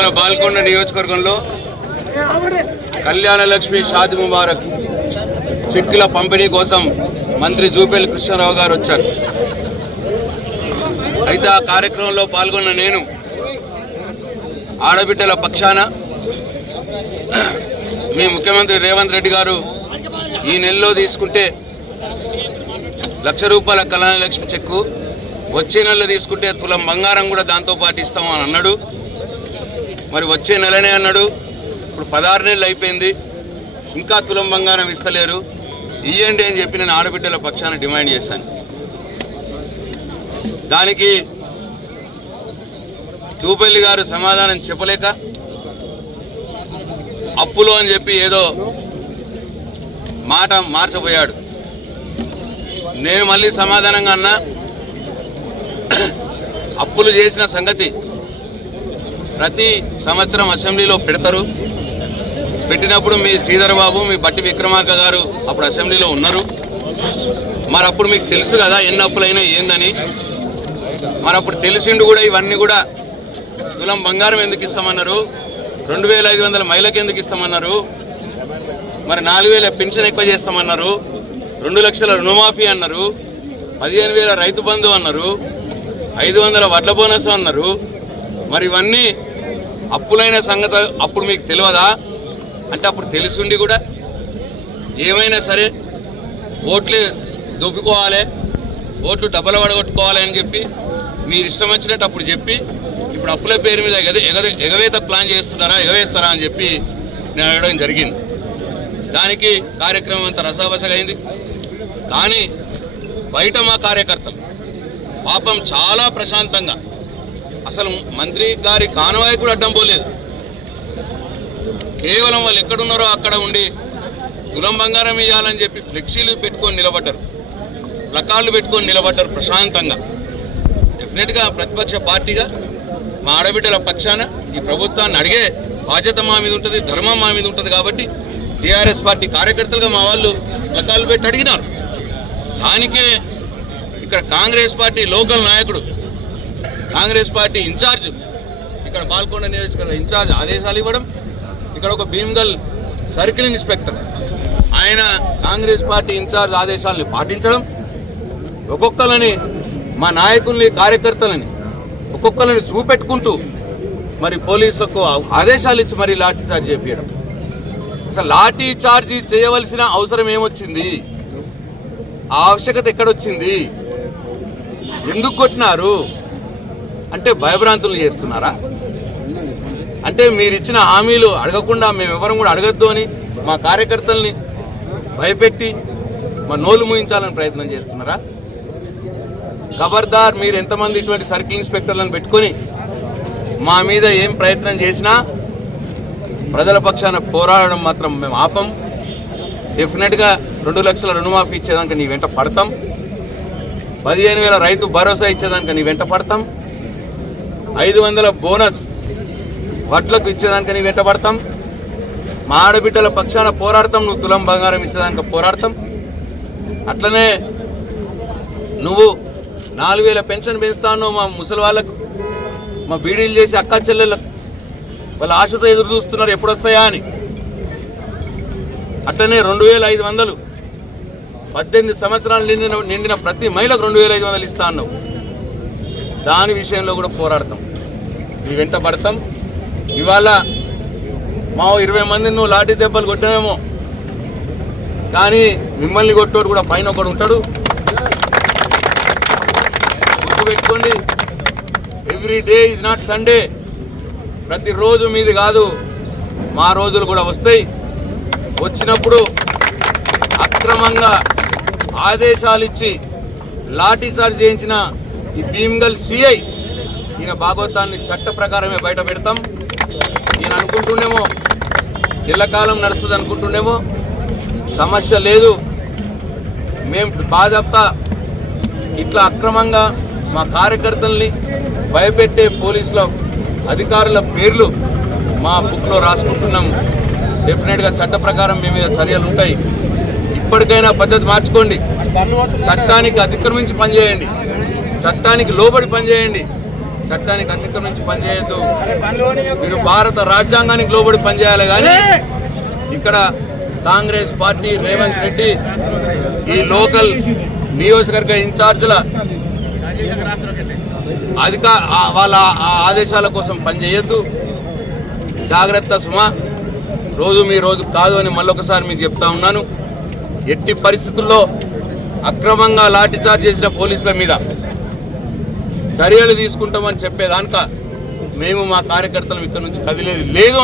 ఇవాళ బాల్కొండ నియోజకవర్గంలో కళ్యాణ లక్ష్మి షాది ముబారక్ చెక్కుల పంపిణీ కోసం మంత్రి జూపల్లి కృష్ణారావు గారు వచ్చారు. అయితే ఆ కార్యక్రమంలో పాల్గొన్న నేను ఆడబిడ్డల పక్షాన మీ ముఖ్యమంత్రి రేవంత్ రెడ్డి గారు ఈ నెలలో తీసుకుంటే ₹1,00,000 కళ్యాణ లక్ష్మి చెక్కు, వచ్చే నెలలో తీసుకుంటే తులం బంగారం కూడా దాంతో పాటు ఇస్తామని అన్నాడు. మరి వచ్చే నెలనే అన్నాడు. ఇప్పుడు 16 నెలలు అయిపోయింది, ఇంకా తులం బంగారం ఇస్తలేరు. ఇయ్యండి అని చెప్పి నేను ఆడబిడ్డల పక్షాన డిమాండ్ చేశాను. దానికి జూపల్లి గారు సమాధానం చెప్పలేక అప్పులు అని చెప్పి ఏదో మాట మార్చబోయాడు. నేను మళ్ళీ సమాధానంగా అన్నా, అప్పులు చేసిన సంగతి ప్రతి సంవత్సరం అసెంబ్లీలో పెడతారు. పెట్టినప్పుడు మీ శ్రీధర్ బాబు, మీ బట్టి విక్రమార్క గారు అప్పుడు అసెంబ్లీలో ఉన్నారు. మరి అప్పుడు మీకు తెలుసు కదా ఎన్ని అప్పులైనా ఏందని. మరి అప్పుడు తెలిసిండు కూడా ఇవన్నీ కూడా తులం బంగారం ఎందుకు ఇస్తామన్నారు, 2,500 మహిళలకు ఎందుకు ఇస్తామన్నారు, మరి 4,000 పెన్షన్ ఎక్కువ చేస్తామన్నారు, 2 లక్షల రుణమాఫీ అన్నారు, 15,000 రైతు బంధు అన్నారు, 500 వడ్ల బోనస్ అన్నారు. మరి ఇవన్నీ అప్పులైన సంగతి అప్పుడు మీకు తెలియదా అంటే, అప్పుడు తెలిసిండి కూడా ఏమైనా సరే ఓట్లు దొబ్బుకోవాలి, ఓట్లు డబ్బులు పడగొట్టుకోవాలి అని చెప్పి మీరు ఇష్టం వచ్చినట్టు అప్పుడు చెప్పి, ఇప్పుడు అప్పుల పేరు మీద ఎగవేత ప్లాన్ చేస్తున్నారా, ఎగవేస్తారా అని చెప్పి నేను అడగడం జరిగింది. దానికి కార్యక్రమం అంతా రసాబసగా అయింది. కానీ బయట మా కార్యకర్తలు పాపం చాలా ప్రశాంతంగా, అసలు మంత్రి గారి కాన్వాయ్ కూడా అడ్డం పోలేదు. కేవలం వాళ్ళు ఎక్కడున్నారో అక్కడ ఉండి తులం బంగారం ఇవ్వాలని చెప్పి ఫ్లెక్సీలు పెట్టుకొని నిలబడ్డారు, ప్లకార్డులు పెట్టుకొని నిలబడ్డారు ప్రశాంతంగా. డెఫినెట్గా ప్రతిపక్ష పార్టీగా మా ఆడబిడ్డల పక్షాన ఈ ప్రభుత్వాన్ని అడిగే బాధ్యత మా మీద ఉంటుంది, ధర్మం మా మీద ఉంటుంది. కాబట్టి టీఆర్ఎస్ పార్టీ కార్యకర్తలుగా మా వాళ్ళు ప్లకార్డులు పెట్టి అడిగినారు. దానికే ఇక్కడ కాంగ్రెస్ పార్టీ లోకల్ నాయకుడు, కాంగ్రెస్ పార్టీ ఇన్ఛార్జ్, ఇక్కడ బాల్కొండ నియోజకవర్గ ఇన్ఛార్జ్ ఆదేశాలు ఇవ్వడం, ఇక్కడ ఒక భీమ్గల్ సర్కిల్ ఇన్స్పెక్టర్ ఆయన కాంగ్రెస్ పార్టీ ఇన్ఛార్జ్ ఆదేశాలని పాటించడం, ఒక్కొక్కరిని మా నాయకుల్ని కార్యకర్తలని ఒక్కొక్కరిని చూపెట్టుకుంటూ మరి పోలీసులకు ఆదేశాలు ఇచ్చి మరి లాఠీ చార్జ్ చేపించడం. అసలు లాఠీ చార్జీ చేయవలసిన అవసరం ఏమొచ్చింది, ఆ ఆవశ్యకత ఎక్కడొచ్చింది, ఎందుకు కొట్టినారు అంటే భయభ్రాంతులు చేస్తున్నారా? అంటే మీరు ఇచ్చిన హామీలు అడగకుండా మేము ఎవరం కూడా అడగద్దు అని మా కార్యకర్తల్ని భయపెట్టి మా నోలు మూయించాలని ప్రయత్నం చేస్తున్నారా? ఖబర్దార్, మీరు ఎంతమంది ఇటువంటి సర్కిల్ ఇన్స్పెక్టర్లను పెట్టుకొని మా మీద ఏం ప్రయత్నం చేసినా ప్రజల పక్షాన పోరాడడం మాత్రం మేము ఆపం. డెఫినెట్గా 2 లక్షల రుణమాఫీ ఇచ్చేదానికి నీ వెంట పడతాం, 15,000 రైతు భరోసా ఇచ్చేదానికి నీ వెంట పడతాం, 500 బోనస్ వడ్లకు ఇచ్చేదానికి నీ వెంట పడతాం, మా ఆడబిడ్డల పక్షాన పోరాడతాం, నువ్వు తులం బంగారం ఇచ్చేదానికి పోరాడతాం. అట్లనే నువ్వు 4,000 పెన్షన్ పెంచుతాను మా ముసలి వాళ్ళకు, మా బీడీలు చేసి అక్కా చెల్లెళ్ళకు, వాళ్ళ ఆశతో ఎదురు చూస్తున్నారు ఎప్పుడు వస్తాయా అని. అట్లనే 2,500 18 సంవత్సరాలు నిండిన ప్రతి మహిళకు 2,500 ఇస్తా అన్నావు. దాని విషయంలో కూడా పోరాడతాం, నీ వెంట పడతాం. ఇవాళ మా 20 మందిని నువ్వు లాఠీ దెబ్బలు కొట్టావేమో, కానీ మిమ్మల్ని కొట్టోడు కూడా పైన ఒకడు ఉంటాడు. గుర్తుపెట్టుకోండి, every day is not Sunday. ప్రతిరోజు మీది కాదు, మా రోజులు కూడా వస్తాయి. వచ్చినప్పుడు అక్రమంగా ఆదేశాలు ఇచ్చి లాఠీ చార్జ్ చేయించిన ఈ భీమ్గల్ సిఐ ఈయన భాగవతాన్ని చట్ట ప్రకారమే బయట పెడతాం. ఈయన అనుకుంటుండేమో ఎల్లకాలం నడుస్తుంది అనుకుంటుండేమో, సమస్య లేదు. మేము బాధ్యత ఇట్లా అక్రమంగా మా కార్యకర్తల్ని భయపెట్టే పోలీసుల అధికారుల పేర్లు మా బుక్లో రాసుకుంటున్నాం. డెఫినెట్గా చట్ట ప్రకారం మీ మీద చర్యలు ఉంటాయి. ఇప్పటికైనా పద్ధతి మార్చుకోండి, చట్టానికి అతిక్రమించి పనిచేయండి, చట్టానికి లోబడి పనిచేయండి. చట్టానికి అతిక్రమించి పనిచేయొద్దు, మీరు భారత రాజ్యాంగానికి లోబడి పనిచేయాలి. కానీ ఇక్కడ కాంగ్రెస్ పార్టీ రేవంత్ రెడ్డి ఈ లోకల్ నియోజకవర్గ ఇన్ఛార్జీల వాళ్ళ ఆదేశాల కోసం పనిచేయొద్దు. జాగ్రత్త సుమా, రోజు మీ రోజు కాదు అని మళ్ళొకసారి మీకు చెప్తా ఉన్నాను. ఎట్టి పరిస్థితుల్లో అక్రమంగా లాఠీచార్జ్ చేసిన పోలీసుల మీద చర్యలు తీసుకుంటామని చెప్పేదానిక మేము మా కార్యకర్తలు ఇక్కడ నుంచి కదిలేదు లేదు.